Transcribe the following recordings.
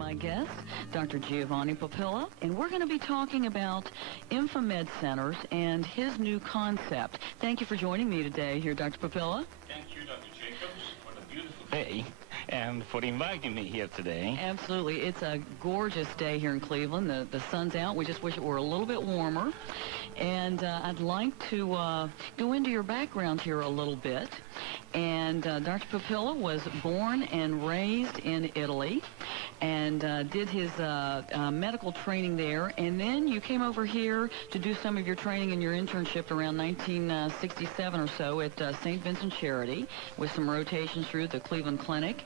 my guest, Dr. Giovanni Papilla, and we're going to be talking about InfoMed Centers and his new concept. Thank you for joining me today here, Dr. Papilla. Thank you, Dr. Jacobs, for the beautiful day and for inviting me here today. Absolutely. It's a gorgeous day here in Cleveland. The sun's out. We just wish it were a little bit warmer. And I'd like to go into your background here a little bit. And Dr. Papilla was born and raised in Italy and did his medical training there. And then you came over here to do some of your training and your internship around 1967 or so at St. Vincent Charity with some rotations through the Cleveland Clinic.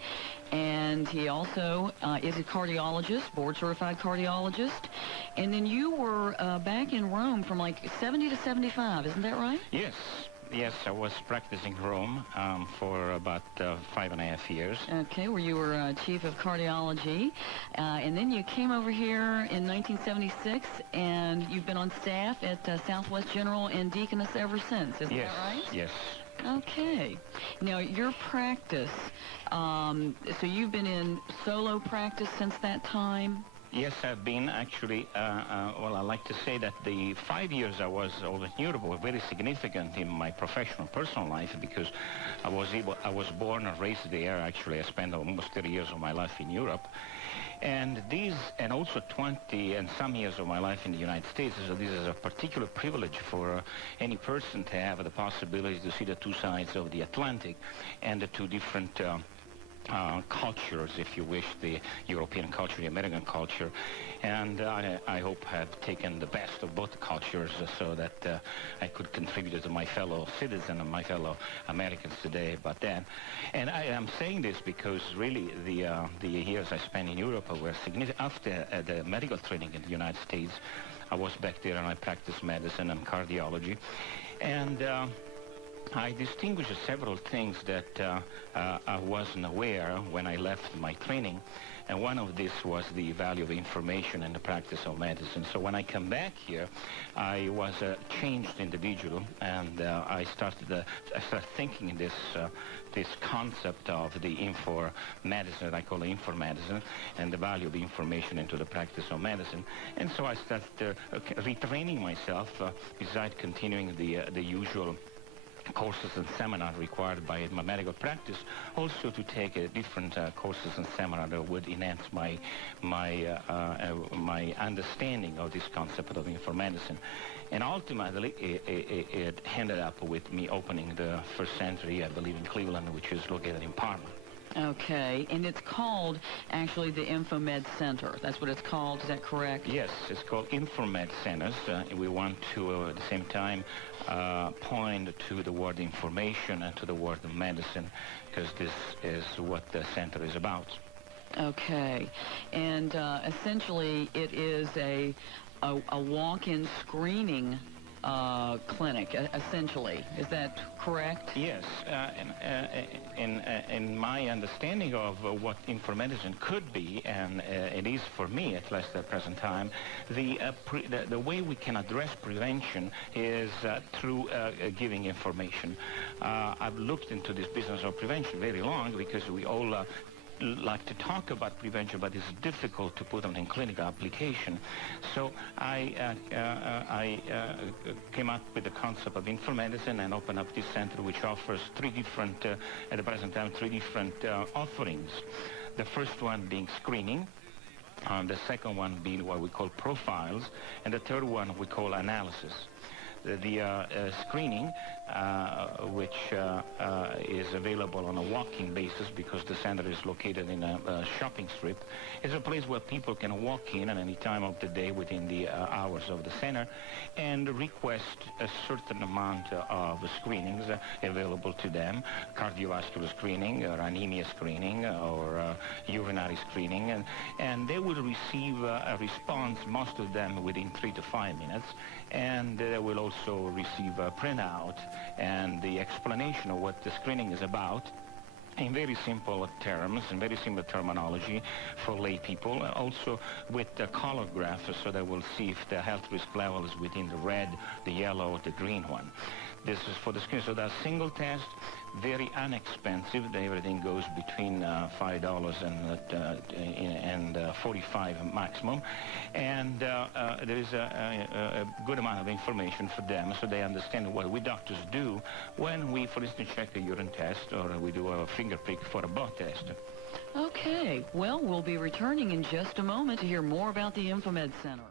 And he also is a cardiologist, board-certified cardiologist. And then you were back in Rome from like 70 to 75, isn't that right? Yes. Yes, I was practicing Rome for about 5.5 years. Okay, where you were chief of cardiology. And then you came over here in 1976, and you've been on staff at Southwest General and Deaconess ever since, isn't that right? Yes. Okay. Now, your practice, so you've been in solo practice since that time? Yes, I've been actually, well, I like to say that the 5 years I was over in Europe were very significant in my professional, personal life because I was born and raised there. Actually, I spent almost 30 years of my life in Europe. And also 20 and some years of my life in the United States. So this is a particular privilege for any person to have the possibility to see the two sides of the Atlantic and the two different cultures, if you wish, the European culture, the American culture. And I hope have taken the best of both cultures so that I could contribute to my fellow citizens and my fellow Americans today about that. And I am saying this because really the years I spent in Europe were significant. After the medical training in the United States, I was back there and I practiced medicine and cardiology. And I distinguished several things that I wasn't aware when I left my training, and one of this was the value of information in the practice of medicine. So when I come back here, I was a changed individual, and I started thinking in this concept of the info-medicine, that I call info-medicine, and the value of information into the practice of medicine. And so I started retraining myself, besides continuing the usual courses and seminars required by my medical practice, also to take different courses and seminars that would enhance my understanding of this concept of infomedicine. And ultimately, it ended up with me opening the first century, I believe, in Cleveland, which is located in Parma. Okay, and it's called, actually, the InfoMed Center. That's what it's called, is that correct? Yes, it's called InfoMed Centers. We want to, at the same time, point to the word information and to the word medicine, because this is what the center is about. Okay, and essentially it is a walk-in screening clinic, essentially. Is that correct? Yes. In my understanding of what infomedicine could be, and it is for me, at least at the present time, the way we can address prevention is through giving information. I've looked into this business of prevention very long because we all like to talk about prevention, but it's difficult to put them in clinical application. So I came up with the concept of infomedicine and opened up this center, which offers three different offerings. The first one being screening, the second one being what we call profiles, and the third one we call analysis. The screening, which is available on a walk-in basis because the center is located in a shopping strip, is a place where people can walk in at any time of the day within the hours of the center and request a certain amount of screenings available to them, cardiovascular screening or anemia screening or urinary screening, and they will receive a response, most of them within 3 to 5 minutes, and they will also receive a printout and the explanation of what the screening is about in very simple terms and very simple terminology for lay people, also with the color graph so they will see if the health risk level is within the red, the yellow, or the green one. This is for the screen. So that's single test. very inexpensive. Everything goes between $5 and $45 maximum, and there is a good amount of information for them, so they understand what we doctors do when we, for instance, check a urine test or we do a finger prick for a blood test. Okay, well, we'll be returning in just a moment to hear more about the InfoMed Center.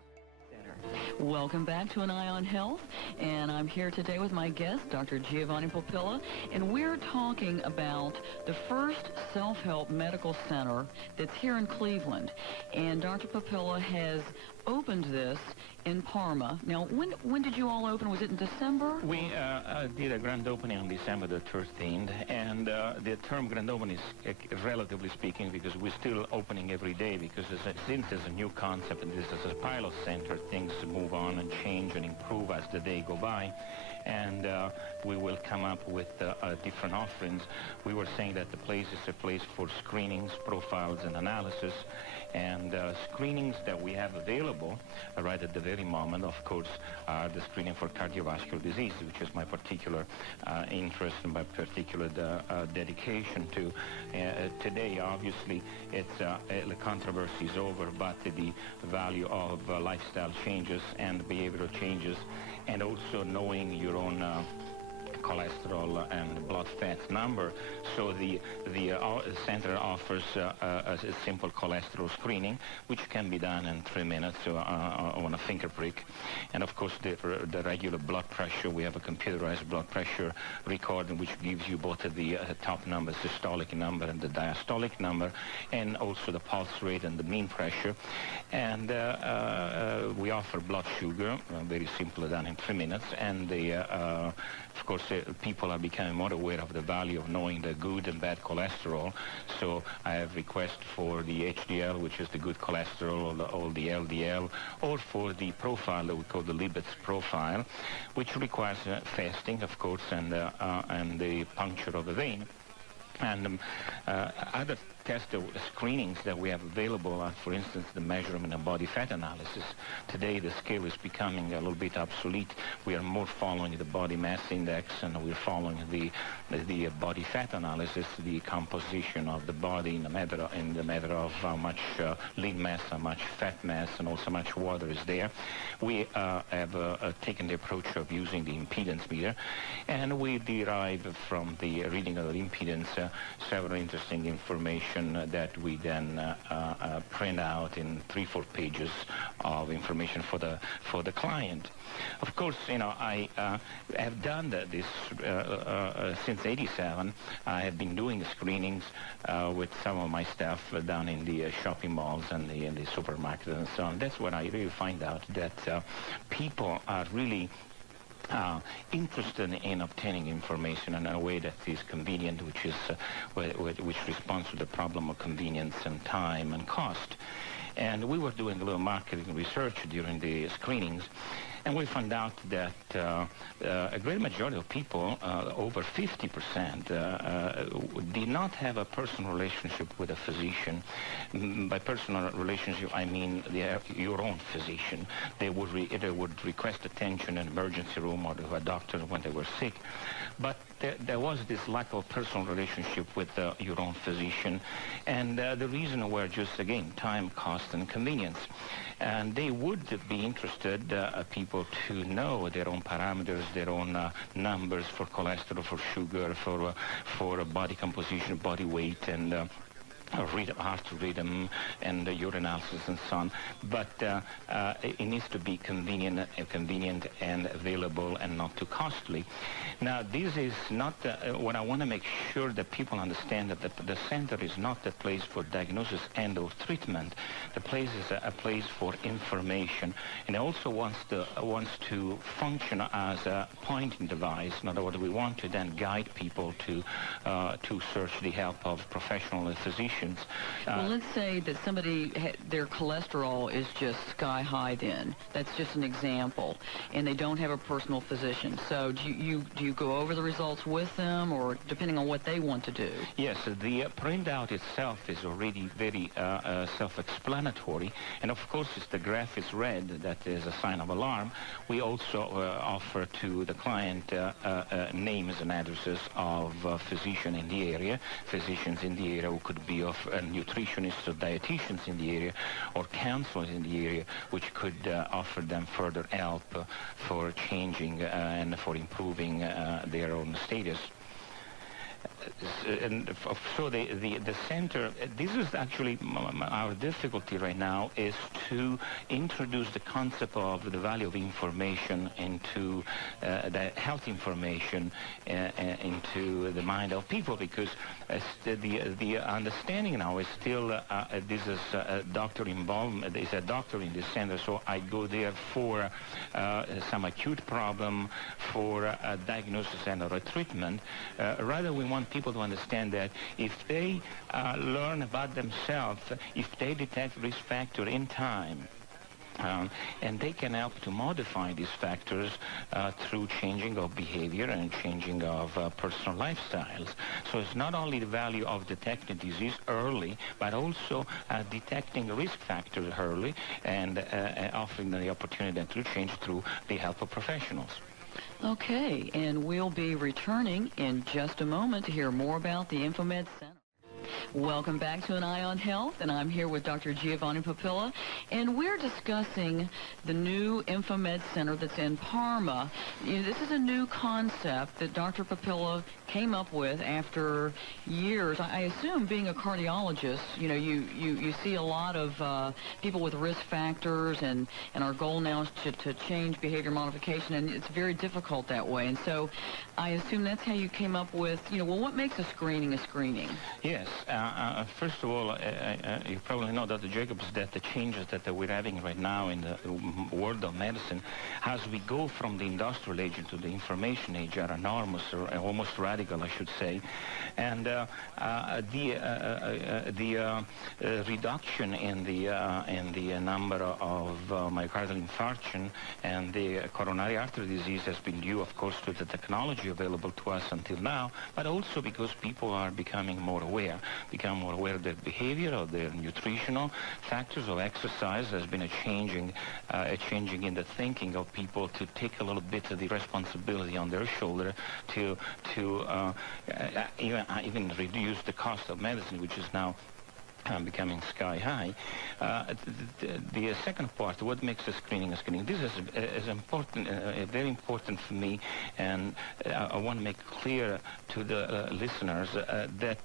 Welcome back to An Eye on Health, and I'm here today with my guest, Dr. Giovanni Popilla, and we're talking about the first self-help medical center that's here in Cleveland. And Dr. Popilla has opened this in Parma. Now, when did you all open? Was it in December? We did a grand opening on December the 13th, and the term grand opening is relatively speaking because we're still opening every day because since it's a new concept and this is a pilot center, things move on and change and improve as the day go by, and we will come up with different offerings. We were saying that the place is a place for screenings, profiles, and analysis, and screenings that we have available right at the very moment, of course, are the screening for cardiovascular disease, which is my particular interest and my particular dedication to. Today, obviously, it's the controversy is over, but the value of lifestyle changes and behavioral changes, and also knowing your own cholesterol and blood fat number. So the center offers a simple cholesterol screening, which can be done in 3 minutes on a finger prick. And of course, the regular blood pressure, we have a computerized blood pressure recording, which gives you both the top number, systolic number, and the diastolic number, and also the pulse rate and the mean pressure. And we offer blood sugar, very simple, done in 3 minutes, and of course, people are becoming more aware of the value of knowing the good and bad cholesterol. So I have requests for the HDL, which is the good cholesterol, or the LDL, or for the profile that we call the lipids profile, which requires fasting, of course, and the puncture of the vein. And other test screenings that we have available are, for instance, the measurement of body fat analysis. Today, the scale is becoming a little bit obsolete. We are more following the body mass index, and we're following the body fat analysis, the composition of the body in the matter of how much lean mass, how much fat mass, and also how much water is there. We have taken the approach of using the impedance meter, and we derive from the reading of the impedance several interesting information that we then print out in 3-4 pages of information for the client. Of course, you know, I have done this since '87. I have been doing screenings with some of my staff down in the shopping malls and in the supermarkets and so on. That's when I really find out that people are really interested in obtaining information in a way that is convenient, which responds to the problem of convenience and time and cost. And we were doing a little marketing research during the screenings, and we found out that a great majority of people, over 50%, did not have a personal relationship with a physician. By personal relationship, I mean your own physician. They would request attention in emergency room or to a doctor when they were sick. But there was this lack of personal relationship with your own physician, and the reason were just, again, time, cost, and convenience. And they would be interested, people, to know their own parameters, their own numbers for cholesterol, for sugar, for body composition, body weight, and heart rhythm and urinalysis and so on, but it needs to be convenient and available and not too costly. Now, this is not what I want to make sure that people understand, that the center is not the place for diagnosis and or treatment. The place is a place for information, and it also wants to function as a pointing device. In other words, we want to then guide people to search the help of professional physicians patients. Well, let's say that somebody, their cholesterol is just sky high then. That's just an example. And they don't have a personal physician. So do you go over the results with them, or depending on what they want to do? Yes, the printout itself is already very self-explanatory. And of course, if the graph is red, that is a sign of alarm. We also offer to the client names and addresses of physicians in the area who could be of nutritionists or dietitians in the area, or counselors in the area, which could offer them further help for changing and for improving their own status. And so the center, this is actually our difficulty right now, is to introduce the concept of the value of information into the health information into the mind of people, because the understanding now is still this is a doctor involved, there's a doctor in this center, so I go there for some acute problem, for a diagnosis and or a treatment. Rather, we want people to understand that if they learn about themselves, if they detect risk factor in time, and they can help to modify these factors through changing of behavior and changing of personal lifestyles. So it's not only the value of detecting disease early, but also detecting risk factors early and offering them the opportunity to change through the help of professionals. Okay, and we'll be returning in just a moment to hear more about the InfoMed Center. Welcome back to An Eye on Health, and I'm here with Dr. Giovanni Papilla, and we're discussing the new InfoMed Center that's in Parma. You know, this is a new concept that Dr. Papilla came up with after years. I assume, being a cardiologist, you know, you see a lot of people with risk factors, and our goal now is to change behavior modification, and it's very difficult that way. And so I assume that's how you came up with, you know, well, what makes a screening a screening? Yes. First of all, you probably know, Dr. Jacobs, that the changes that we're having right now in the world of medicine, as we go from the industrial age into the information age, are enormous, or almost radical, I should say. And the reduction in the number of myocardial infarction and the coronary artery disease has been due, of course, to the technology available to us until now, but also because people are become more aware of their behavior, of their nutritional factors, of exercise. There's been a changing in the thinking of people to take a little bit of the responsibility on their shoulder to even reduce the cost of medicine, which is now becoming sky high. The second part, what makes a screening a screening? This is important, very important for me, and I want to make clear to the listeners that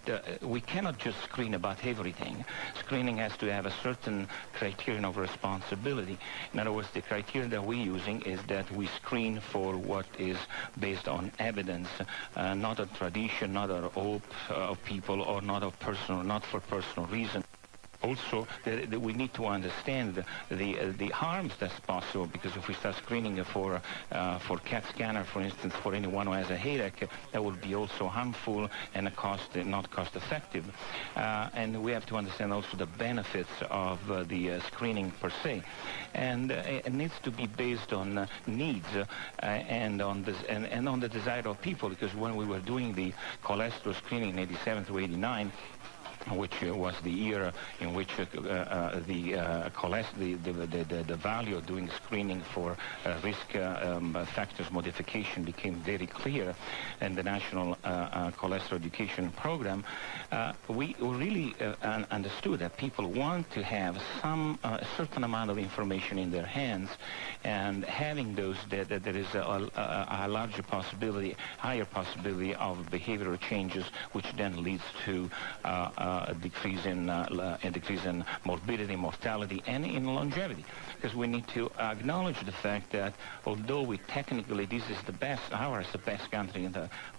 we cannot just screen about everything. Screening has to have a certain criterion of responsibility. In other words, the criteria that we're using is that we screen for what is based on evidence, not on tradition, not on hope of people, or not for personal reasons. Also, we need to understand the harms that's possible, because if we start screening for CAT scanner, for instance, for anyone who has a headache, that will be also harmful and not cost effective. And we have to understand also the benefits of the screening per se. And it needs to be based on needs and on the desire of people, because when we were doing the cholesterol screening in 87 to 89, which was the year in which the value of doing screening for risk factors modification became very clear in the National Cholesterol Education Program. We really understood that people want to have a certain amount of information in their hands, and having those, that there is a larger possibility, higher possibility of behavioral changes, which then leads to a decrease in morbidity, mortality, and in longevity. Because we need to acknowledge the fact that although this is the best, ours is the best country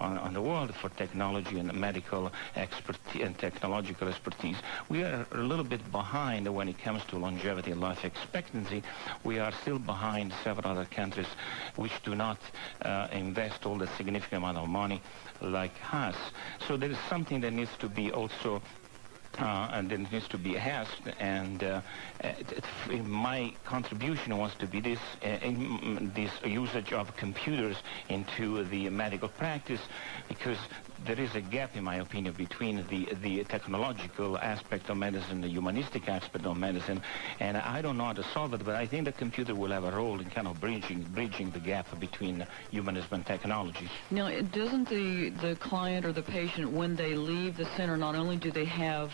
on the world for technology and medical expertise and technological expertise, we are a little bit behind when it comes to longevity and life expectancy. We are still behind several other countries which do not invest all the significant amount of money like us. So there is something that needs to be also and then it needs to be asked, and my contribution wants to be this this usage of computers into the medical practice, because there is a gap, in my opinion, between the technological aspect of medicine, the humanistic aspect of medicine, and I don't know how to solve it, but I think the computer will have a role in kind of bridging the gap between humanism and technology. Now, doesn't the client or the patient, when they leave the center, not only do they have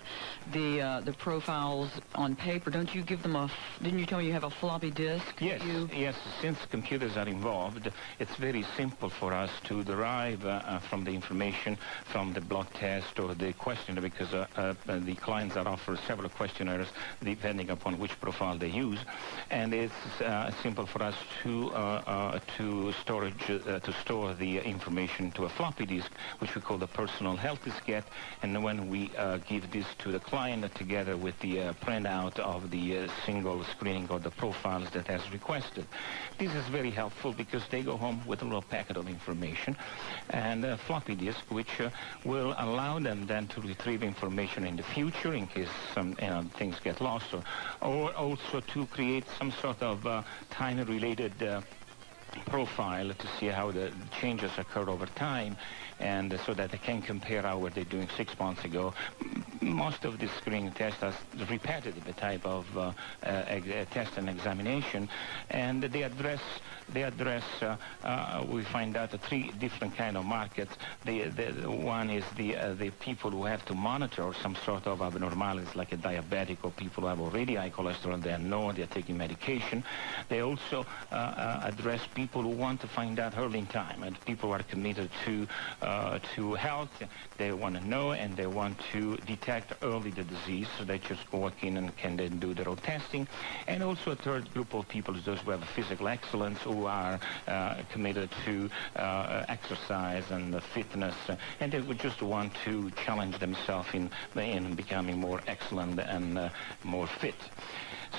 the profiles on paper, don't you give them didn't you tell me you have a floppy disk? Yes, yes. Since computers are involved, it's very simple for us to derive from the information from the blood test or the questionnaire, because the clients are offered several questionnaires depending upon which profile they use, and it's simple for us to store the information to a floppy disk, which we call the personal health diskette, and when we give this to the client together with the printout of the single screening or the profiles that has requested. This is very helpful because they go home with a little packet of information and a floppy disk, which will allow them then to retrieve information in the future in case some things get lost, or also to create some sort of time-related profile to see how the changes occur over time, and so that they can compare how were they doing 6 months ago. Most of the screening tests are repetitive type of test and examination, and they address we find out three different kind of markets. One is the people who have to monitor some sort of abnormalities, like a diabetic or people who have already high cholesterol, they know they're taking medication. They also address people who want to find out early in time, and people who are committed to health. They want to know and they want to detect early the disease, so they just walk in and can then do their own testing. And also a third group of people is those who have physical excellence, who are committed to exercise and fitness, and they would just want to challenge themselves in becoming more excellent and more fit.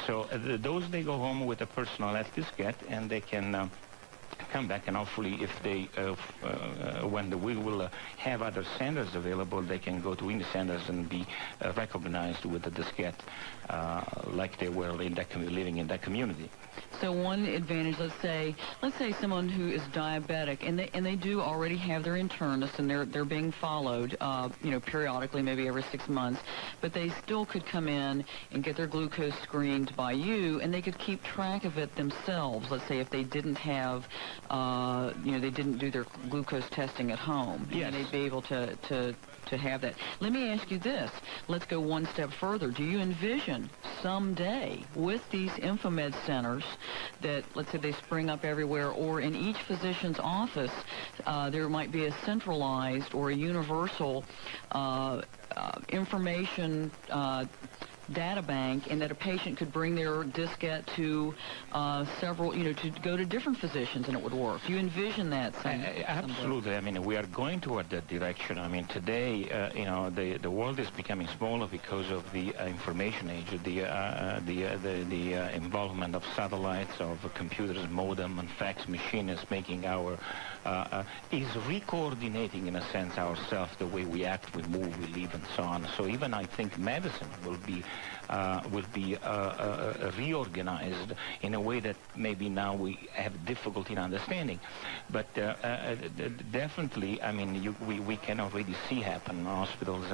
So those, they go home with a personal health diskette, and they can come back, and hopefully if they when we will have other centers available, they can go to any centers and be recognized with the diskette like they were living in that community. So one advantage, let's say someone who is diabetic, and they do already have their internist, and they're being followed, periodically, maybe every 6 months, but they still could come in and get their glucose screened by you, and they could keep track of it themselves. Let's say if they didn't have, they didn't do their glucose testing at home, yes, and they'd be able to have that. Let me ask you this. Let's go one step further. Do you envision someday with these InfoMed centers that, let's say, they spring up everywhere, or in each physician's office, there might be a centralized or a universal information data bank, and that a patient could bring their diskette to several, to go to different physicians, and it would work? Do you envision that? Absolutely. I mean, we are going toward that direction. I mean, today, the world is becoming smaller because of the information age, the involvement of satellites, of computers, modem, and fax machine is making our is recoordinating, in a sense, ourselves, the way we act, we move, we live, and so on. So even I think medicine will be reorganized in a way that maybe now we have difficulty in understanding. But definitely, I mean, we can already see happen. Hospitals,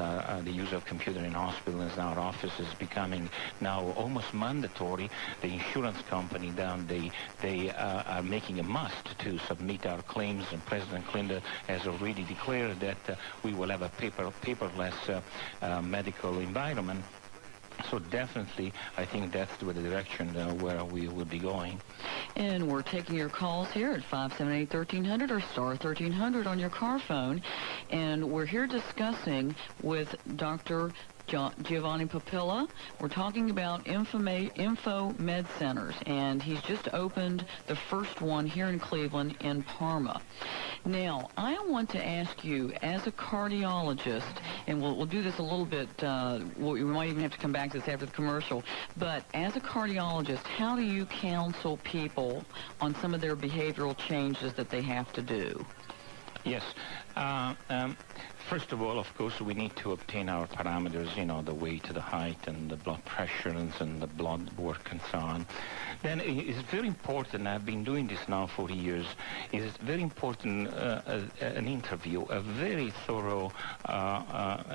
the use of computer in hospitals, in our offices, becoming now almost mandatory. The insurance company down, they are making a must to submit our claims, and President Clinton has already declared that we will have a paperless medical environment. So definitely, I think that's the direction where we will be going. And we're taking your calls here at 578-1300 or star 1300 on your car phone. And we're here discussing with Dr. Giovanni Papilla. We're talking about InfoMed centers, and he's just opened the first one here in Cleveland in Parma. Now, I want to ask you, as a cardiologist, and we'll do this a little bit, we might even have to come back to this after the commercial, but as a cardiologist, how do you counsel people on some of their behavioral changes that they have to do? Yes. First of all, of course, we need to obtain our parameters, the weight, the height, and the blood pressure, and the blood work, and so on. Then it's very important, I've been doing this now for years, it's very important an interview, a very thorough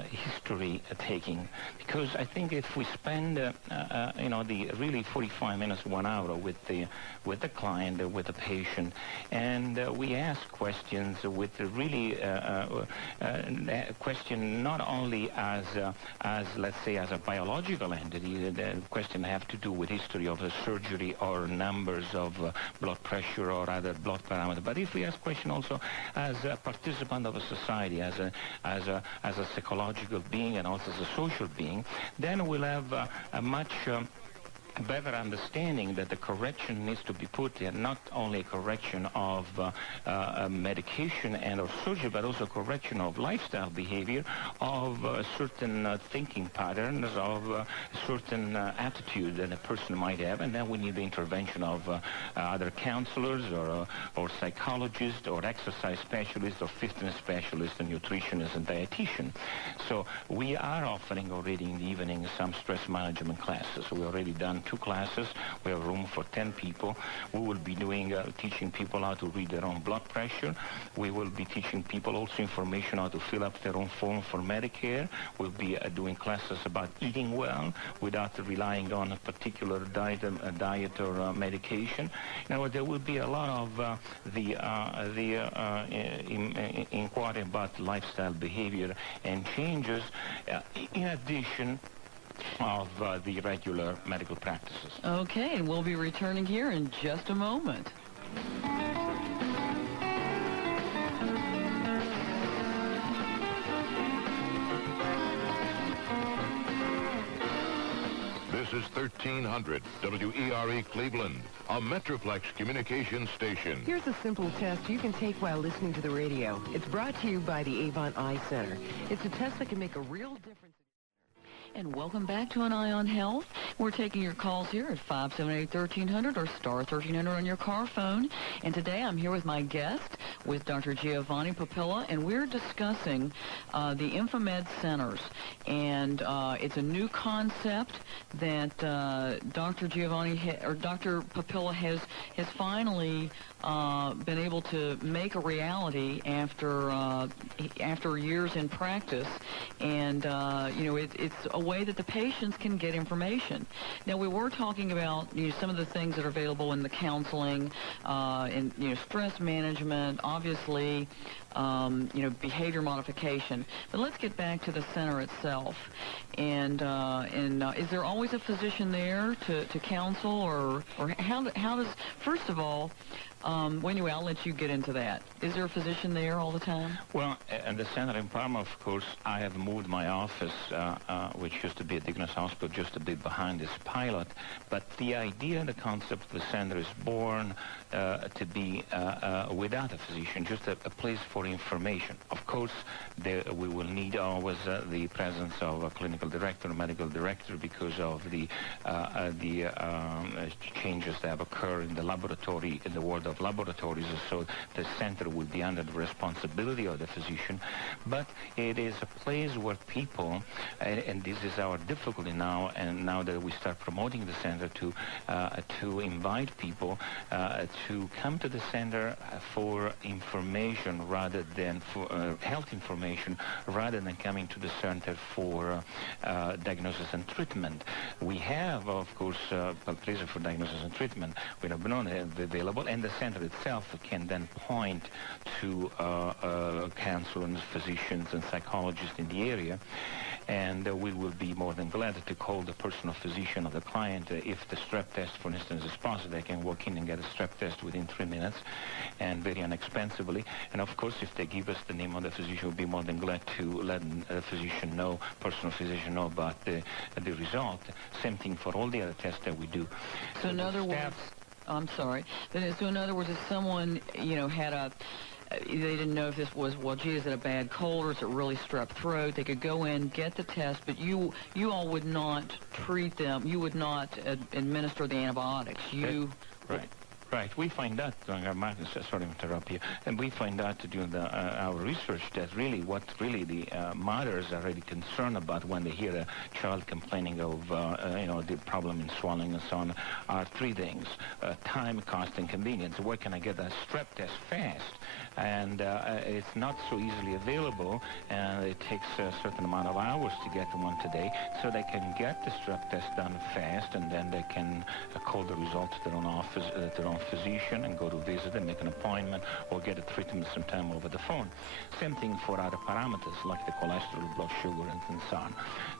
history taking, because I think if we spend, the really 45 minutes, 1 hour with the client, with the patient, and we ask questions with really question not only as let's say as a biological entity. The question have to do with history of the surgery or numbers of blood pressure or other blood parameters. But if we ask question also as a participant of a society, as a psychological being and also as a social being, then we'll have a much better understanding that the correction needs to be put in, not only a correction of medication and or surgery, but also correction of lifestyle behavior, of certain thinking patterns, of certain attitude that a person might have, and then we need the intervention of other counselors or psychologists or exercise specialists or fitness specialists and nutritionists and dietitian. So we are offering already in the evening some stress management classes. We already done 2 classes. We have room for 10 people. We will be doing teaching people how to read their own blood pressure. We will be teaching people also information how to fill up their own form for Medicare. We'll be doing classes about eating well without relying on a particular diet or medication. Now there will be a lot of inquiry about lifestyle behavior and changes in addition of the regular medical practices. Okay, and we'll be returning here in just a moment. This is 1300 WERE Cleveland, a Metroplex communications station. Here's a simple test you can take while listening to the radio. It's brought to you by the Avon Eye Center. It's a test that can make a real difference. And welcome back to An Eye on Health. We're taking your calls here at 578-1300 or star 1300 on your car phone. And today I'm here with my guest, with Dr. Giovanni Papilla, and we're discussing the InfoMed centers. And it's a new concept that Dr. Dr. Papilla has finally been able to make a reality after years in practice. And it's a way that the patients can get information. Now, we were talking about some of the things that are available in the counseling, and stress management, obviously, behavior modification. But let's get back to the center itself. And is there always a physician there to counsel, or how does, first of all, anyway, I'll let you get into that. Is there a physician there all the time? Well, at the center in Parma, of course, I have moved my office, which used to be at Dignus Hospital, just a bit behind this pilot. But the idea, the concept of the center is born to be without a physician, just a place for information. Of course, we will need always the presence of a clinical director, a medical director, because of the changes that have occurred in the laboratory, in the world of laboratories. So the center will be under the responsibility of the physician, but it is a place where people, and this is our difficulty now, and now that we start promoting the center, to invite people to come to the center for information rather than for health information, rather than coming to the center for diagnosis and treatment. We have, of course, places for diagnosis and treatment. We have been available, and the center itself can then point to counselors, physicians, and psychologists in the area. And we will be more than glad to call the personal physician of the client. If the strep test, for instance, is positive, they can walk in and get a strep test within 3 minutes, and very inexpensively. And of course, if they give us the name of the physician, we'll be more than glad to let the physician know, personal physician know about the result. Same thing for all the other tests that we do. So in other words, I'm sorry. So in other words, if someone, had they didn't know if this was, is it a bad cold or is it really strep throat, they could go in, get the test, but you all would not treat them. You would not administer the antibiotics. Right. Right. We find out, Marcus, sorry to interrupt you, and we find out during our research that really what really the mothers are really concerned about when they hear a child complaining of, the problem in swallowing and so on, are three things: time, cost, and convenience. Where can I get a strep test fast? And it's not so easily available, and it takes a certain amount of hours to get one today, so they can get the strep test done fast, and then they can call the results to their own office, their own physician, and go to visit and make an appointment or get a treatment sometime over the phone. Same thing for other parameters like the cholesterol, blood sugar, and so on.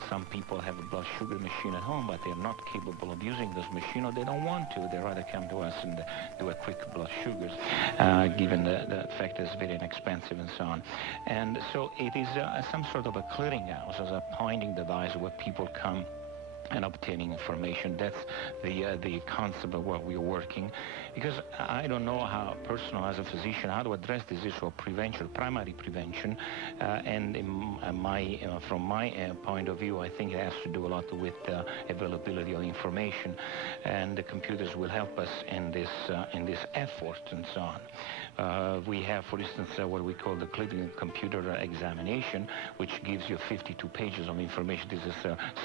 Some people have a blood sugar machine at home, but they're not capable of using this machine, or they don't want to. They rather come to us and do a quick blood sugars, given the fact that it's very inexpensive and so on. And so it is some sort of a clearinghouse, as a pointing device where people come and obtaining information. That's the concept of what we're working, because I don't know how personal as a physician how to address this issue of prevention, primary prevention, and from my point of view, I think it has to do a lot with availability of information, and the computers will help us in this effort and so on. We have, for instance, what we call the clinical computer examination, which gives you 52 pages of information. This is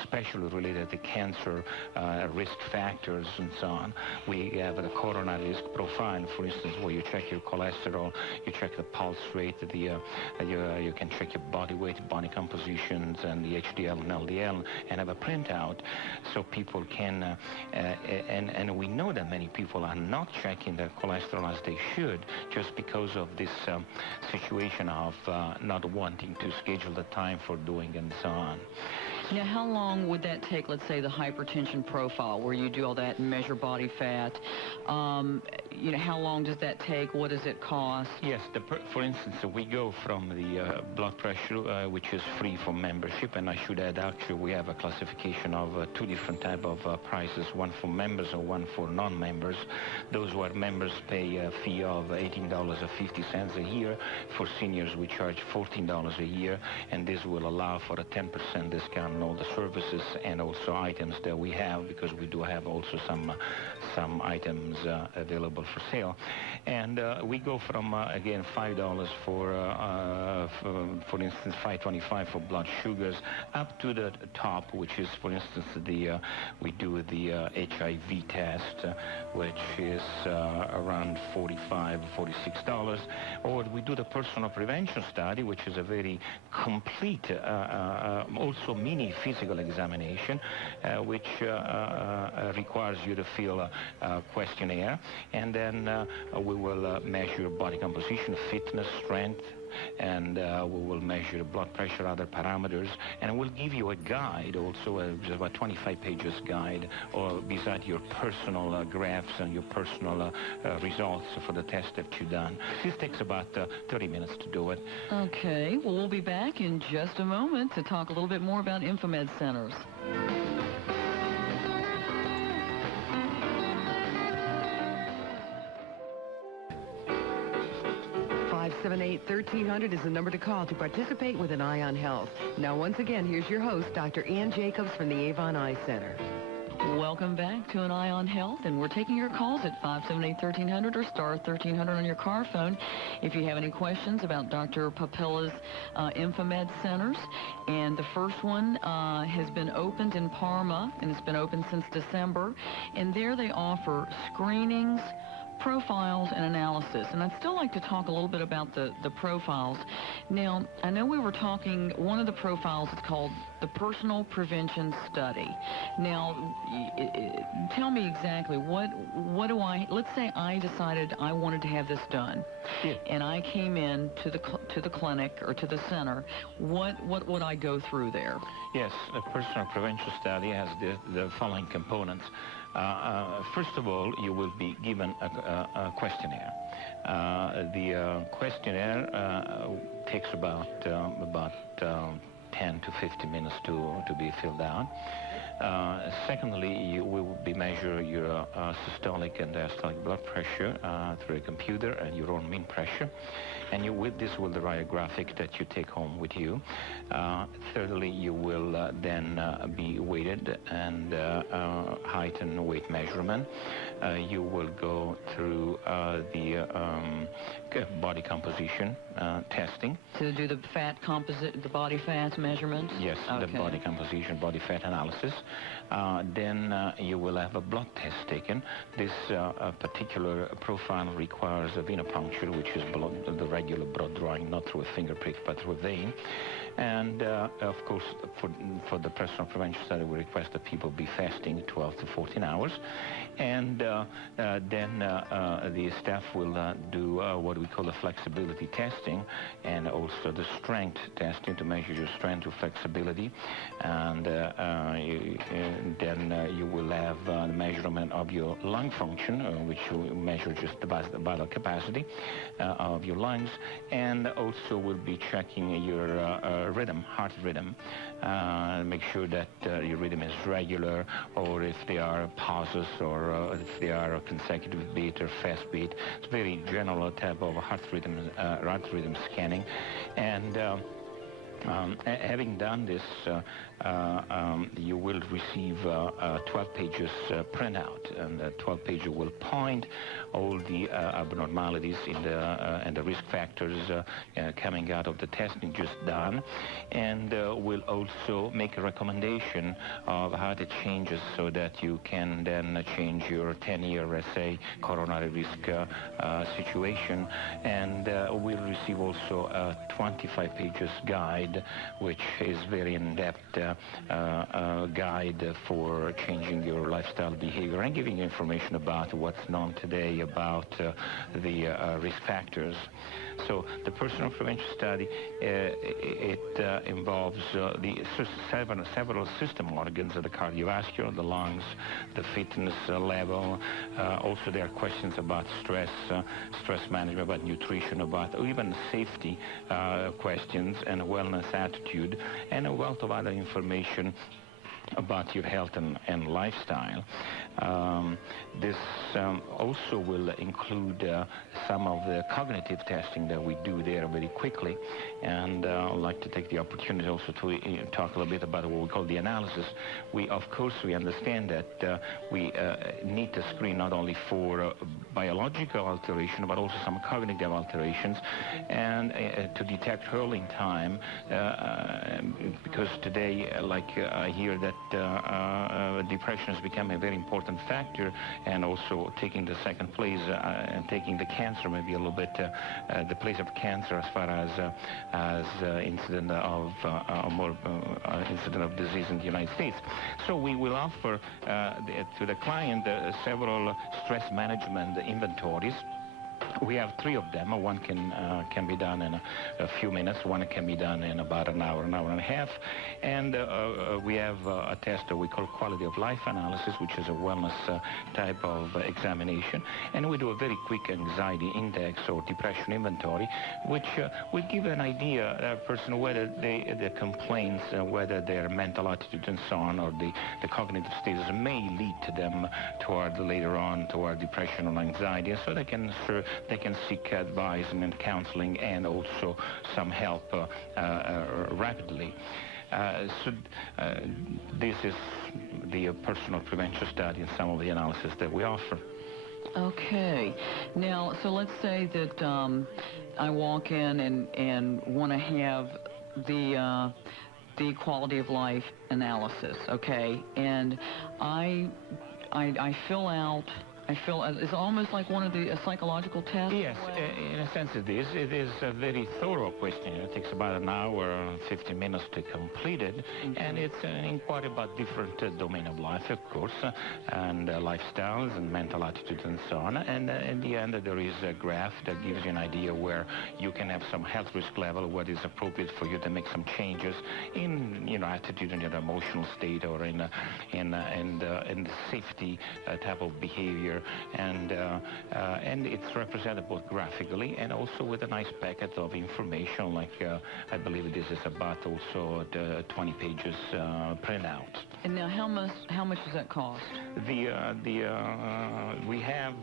specially related to cancer risk factors and so on. We have the coronary risk profile, for instance, where you check your cholesterol, you check the pulse rate, you can check your body weight, body compositions, and the HDL and LDL, and have a printout so people can, and we know that many people are not checking their cholesterol as they should, just because of this situation of not wanting to schedule the time for doing and so on. Now, how long would that take, let's say, the hypertension profile, where you do all that and measure body fat? How long does that take? What does it cost? Yes, for instance, we go from the blood pressure, which is free for membership, and I should add, actually, we have a classification of two different type of prices, one for members and one for non-members. Those who are members pay a fee of $18.50 a year. For seniors, we charge $14 a year, and this will allow for a 10% discount on all the services and also items that we have, because we do have also some items available for sale. And we go from, again, $5 for instance, $5.25 for blood sugars, up to the top, which is, for instance, we do the HIV test, which is around $45, $46. Or we do the personal prevention study, which is a very complete, also mini physical examination, which requires you to fill a questionnaire, and then we will measure body composition, fitness, strength, and we will measure blood pressure, other parameters, and we'll give you a guide also, about 25 pages guide, or beside your personal graphs and your personal results for the test that you've done. This takes about 30 minutes to do it. Okay, well, we'll be back in just a moment to talk a little bit more about Infomed centers. 578-1300 is the number to call to participate with an Eye on Health. Now, once again, here's your host, Dr. Ann Jacobs from the Avon Eye Center. Welcome back to An Eye on Health, and we're taking your calls at 578-1300 or star 1300 on your car phone if you have any questions about Dr. Popilla's Infomed centers. And the first one has been opened in Parma, and it's been open since December. And there they offer screenings, profiles, and analysis. And I'd still like to talk a little bit about the profiles. Now, I know we were talking, one of the profiles is called the Personal Prevention Study. Now, tell me exactly, what do let's say I decided I wanted to have this done. Yeah. And I came in to the clinic or to the center. What would I go through there? Yes, the Personal Prevention Study has the following components. First of all, you will be given a questionnaire. The questionnaire takes about 10 to 15 minutes to be filled out. Secondly, we will be measure your systolic and diastolic blood pressure through a computer and your own mean pressure. And with this will derive a graphic that you take home with you. Thirdly, you will then be weighted and height and weight measurement. You will go through the body composition testing. To do the the body fat measurements? Yes, okay. The body composition, body fat analysis. Then you will have a blood test taken. This particular profile requires a venipuncture, which is the regular blood drawing, not through a finger prick, but through a vein. And of course, for the personal prevention study, we request that people be fasting 12 to 14 hours. And then the staff will do what we call the flexibility testing, and also the strength testing to measure your strength or flexibility. And then you will have the measurement of your lung function, which will measure just the vital capacity of your lungs, and also will be checking your rhythm, heart rhythm, make sure that your rhythm is regular, or if there are pauses, or if there are consecutive beat or fast beat. It's very general type of heart rhythm scanning. And having done this, you will receive 12 pages printout, and the 12 pages will point all the abnormalities and the risk factors coming out of the testing just done, and will also make a recommendation of how to change it so that you can then change your 10-year, say, coronary risk situation. And we'll receive also a 25 pages guide, which is very in-depth guide for changing your lifestyle behavior and giving you information about what's known today about the risk factors. So the personal prevention study, it involves the several system organs of the cardiovascular, the lungs, the fitness level. Also there are questions about stress management, about nutrition, about even safety questions and wellness attitude, and a wealth of other information about your health and lifestyle. This also will include some of the cognitive testing that we do there very quickly, and I'd like to take the opportunity also to talk a little bit about what we call the analysis. Of course, we understand that we need to screen not only for biological alteration, but also some cognitive alterations, and to detect early in time, because today, I hear that depression has become a very important factor, and also taking the second place and taking the cancer maybe a little bit the place of cancer as far as incident of incident of disease in the United States. So we will offer to the client several stress management inventories. We have 3 of them. One can be done in a few minutes. One can be done in about an hour and a half. And we have a test that we call quality of life analysis, which is a wellness type of examination. And we do a very quick anxiety index or depression inventory, which will give an idea a person whether the complaints, whether their mental attitude and so on, or the cognitive status may lead to them toward later on toward depression or anxiety, so they can seek advice and counseling and also some help rapidly. So this is the personal prevention study and some of the analysis that we offer. Okay. Now, so let's say that I walk in and want to have the quality of life analysis, okay? And I fill out. It's almost like one of the psychological tests. Yes, in a sense it is. It is a very thorough questionnaire. It takes about an hour and 50 minutes to complete it, and it's an inquiry about different domain of life, of course, and lifestyles and mental attitudes and so on. And in the end, there is a graph that gives you an idea where you can have some health risk level, what is appropriate for you to make some changes in attitude and your emotional state, or in the safety type of behavior here, and it's represented both graphically and also with a nice packet of information, like I believe this is about also the 20 pages printout. And now, how much does that cost? We have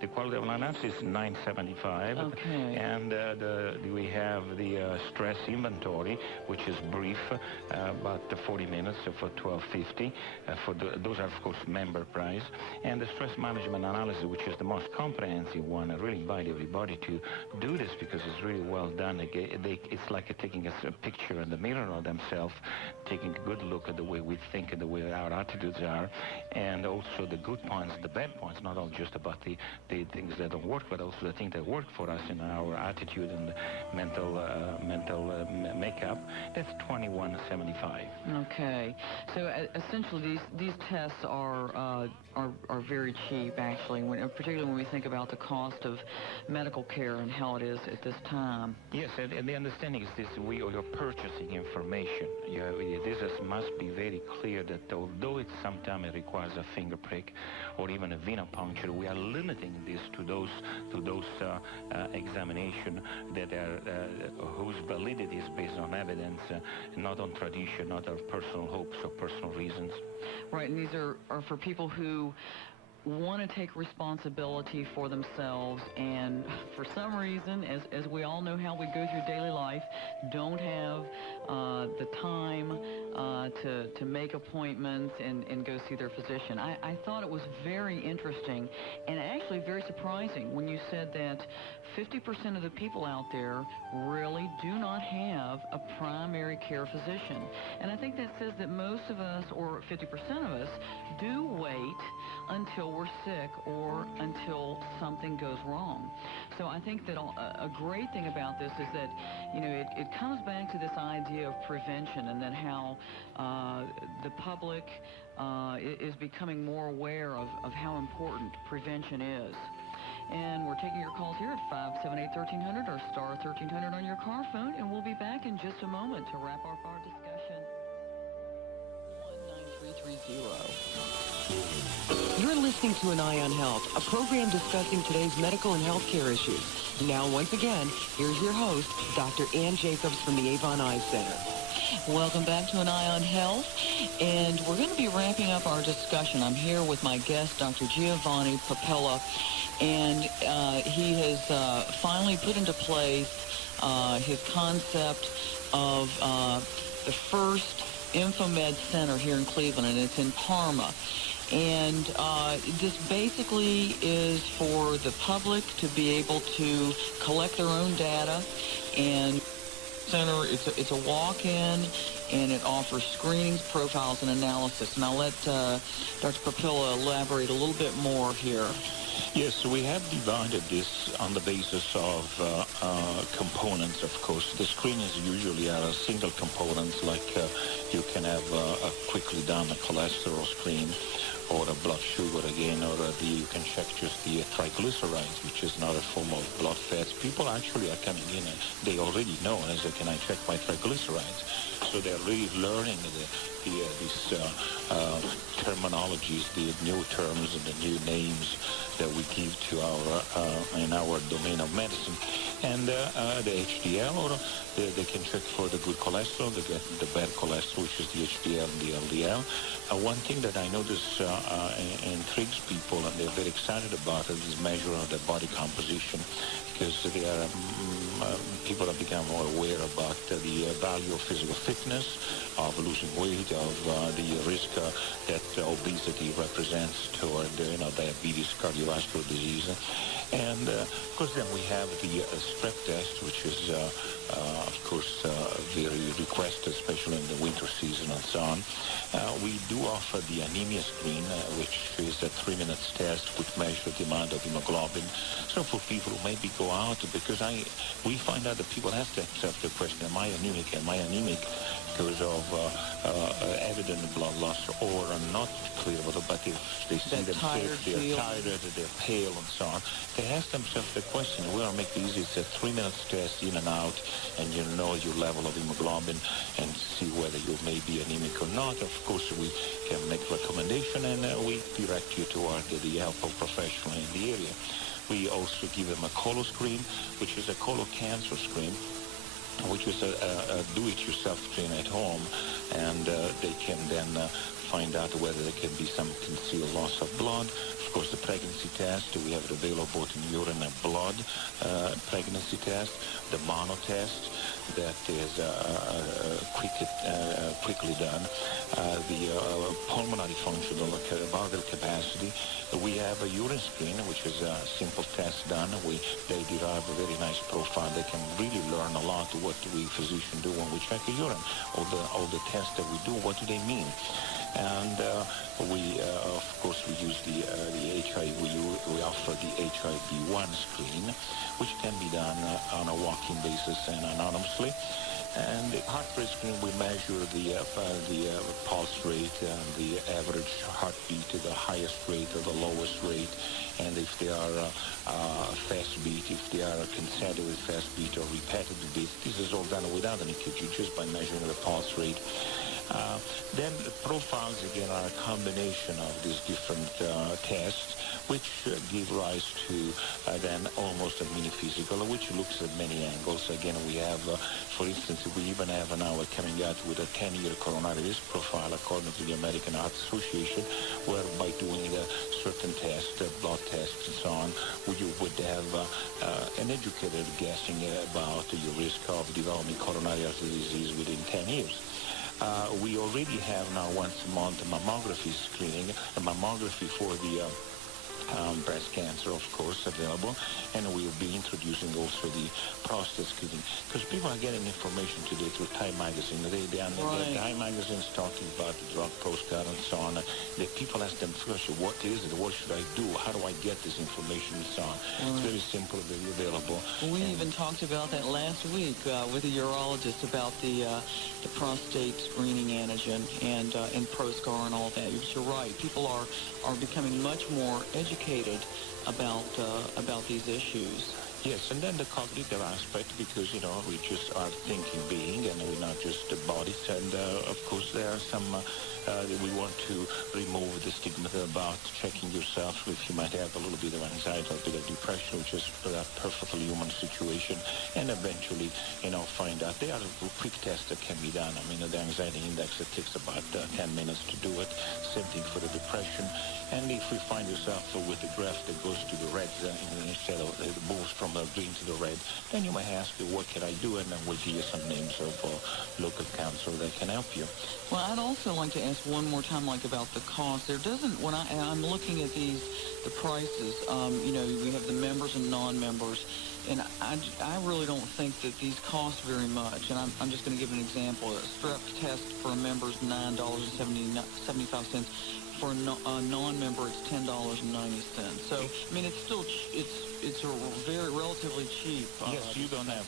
the quality of lineups is $9.75. Okay. And we have the stress inventory, which is brief, about 40 minutes for $12.50. Those are of course member price. And the stress management analysis, which is the most comprehensive one. I really invite everybody to do this because it's really well done. It's like taking a picture in the mirror of themselves, taking a good look at the way we think and the way our attitudes are, and also the good points, the bad points, not all just about the things that don't work, but also the things that work for us in our attitude and mental makeup. That's $21.75. Okay. So essentially, these tests are very cheap, actually, particularly when we think about the cost of medical care and how it is at this time. Yes, and the understanding is this: you're purchasing information. Must be very clear that although sometimes it requires a finger prick or even a venipuncture, we are limiting this to those examination that are whose validity is based on evidence, not on tradition, not on personal hopes or personal reasons. Right, and these are for people who want to take responsibility for themselves, and for some reason, as we all know how we go through daily life, don't have the time to make appointments and go see their physician. I thought it was very interesting and actually very surprising when you said that 50% of the people out there really do not have a primary care physician. And I think that says that most of us, or 50% of us, do wait until we're sick or until something goes wrong. So I think that a great thing about this is that, it comes back to this idea of prevention, and then how the public is becoming more aware of how important prevention is. And we're taking your calls here at 578-1300 or star 1300 on your car phone, and we'll be back in just a moment to wrap up our discussion. 19330. You're listening to An Eye on Health, a program discussing today's medical and healthcare issues. Now, once again, here's your host, Dr. Ann Jacobs from the Avon Eye Center. Welcome back to An Eye on Health, and we're going to be wrapping up our discussion. I'm here with my guest, Dr. Giovanni Papilla, and he has finally put into place his concept of the first InfoMed Center here in Cleveland, and it's in Parma. And this basically is for the public to be able to collect their own data, and center, it's a walk-in, and it offers screenings, profiles, and analysis. And I'll let Dr. Papilla elaborate a little bit more here. Yes, we have divided this on the basis of components, of course. The screenings usually are single components, like you can have a quickly done cholesterol screen, or a blood sugar again, or you can check just the triglycerides, which is not a form of blood fats. People actually are coming in and they already know, and say, can I check my triglycerides? So they're really learning these terminologies, the new terms and the new names that we give to in our domain of medicine. And the HDL, or they can check for the good cholesterol, they get the bad cholesterol, which is the HDL and the LDL. One thing that I notice intrigues people, and they're very excited about it, is measure of their body composition, because they are people have become more aware about the value of physical fitness, of losing weight, of the risk that obesity represents toward diabetes, cardiovascular disease. And of course then we have the strep test, which is of course very requested, especially in the winter season and so on. We do offer the anemia screen, which is a 3-minute test which measures the amount of hemoglobin. So for people who maybe go out, because we find out that people ask themselves the question, am I anemic? Am I anemic? because of evident blood loss or not clear water, but if they see That themselves, they're feel. tired, they're pale, and so on, they ask themselves the question. We are making easy. It's a 3-minute test in and out, and you know your level of hemoglobin and see whether you may be anemic or not. Of course, we can make recommendation, and we direct you toward the help of professional in the area. We also give them a colon screen, which is a colon cancer screen, which is a do-it-yourself screen at home, and they can then find out whether there can be some concealed loss of blood. Of course, the pregnancy test, we have it available both in urine and blood pregnancy test, the mono test that is quickly done, the pulmonary function, the valvular capacity. We have a urine screen, which is a simple test done. They derive a very nice profile. They can really learn a lot what we physicians do when we check a urine. All the tests that we do, what do they mean? And of course, we use the HIV. We offer the HIV-1 screen, which can be done on a walk-in basis and anonymously. And the heart rate screen, we measure the pulse rate, the average heartbeat, the highest rate or the lowest rate, and if they are fast beat, if they are consecutive fast beat or repetitive beat. This is all done without an EKG, just by measuring the pulse rate. Then the profiles, again, are a combination of these different tests, which give rise to then almost a mini physical, which looks at many angles. Again, we have, for instance, we even have now coming out with a 10-year coronary risk profile according to the American Heart Association, where by doing a certain test, blood tests and so on, you would have an educated guessing about your risk of developing coronary artery disease within 10 years. We already have now once a month a mammography screening, a mammography for the breast cancer, of course, available, and we'll be introducing also the prostate screening, because people are getting information today through Time Magazine. Time Magazine is talking about the drug postcard and so on. The people ask them first, what is it? What should I do? How do I get this information and so on? It's very simple, very available. We even talked about that last week with a urologist about the prostate screening antigen and ProScar and all that. You're right. People are becoming much more educated about these issues. Yes, and then the cognitive aspect, because, we just are thinking being, and we're not just bodies. And, of course, there are some, we want to remove the stigma about checking yourself if you might have a little bit of anxiety, a bit of depression, which is a perfectly human situation, and eventually, find out there are quick tests that can be done. I mean, the anxiety index, it takes about 10 minutes to do it. Same thing for the depression. And if we find yourself with the graph that goes to the red instead of it moves from the green to the red, then you might ask, what can I do? And then we'll give you some names of local counsel that can help you. Well, I'd also like to ask one more time, about the cost. There doesn't, when I'm looking at the prices, we have the members and non-members, and I really don't think that these cost very much. And I'm just going to give an example. A strep test for a member is $9.75. For a non-member, it's $10.90. So, I mean, it's still it's a very relatively cheap. Yes, you don't have.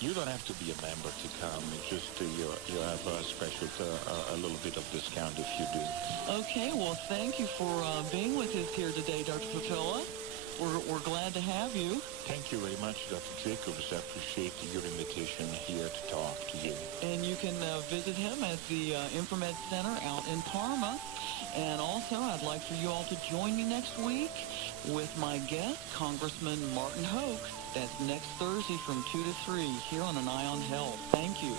You don't have to be a member to come. It's just you have a special a little bit of discount if you do. Okay. Well, thank you for being with us here today, Dr. Papilla. We're glad to have you. Thank you very much, Dr. Jacobs. I appreciate your invitation here to talk to you. And you can visit him at the Infomed Center out in Parma. And also, I'd like for you all to join me next week with my guest, Congressman Martin Hoke. That's next Thursday from 2 to 3 here on An Eye on Health. Thank you.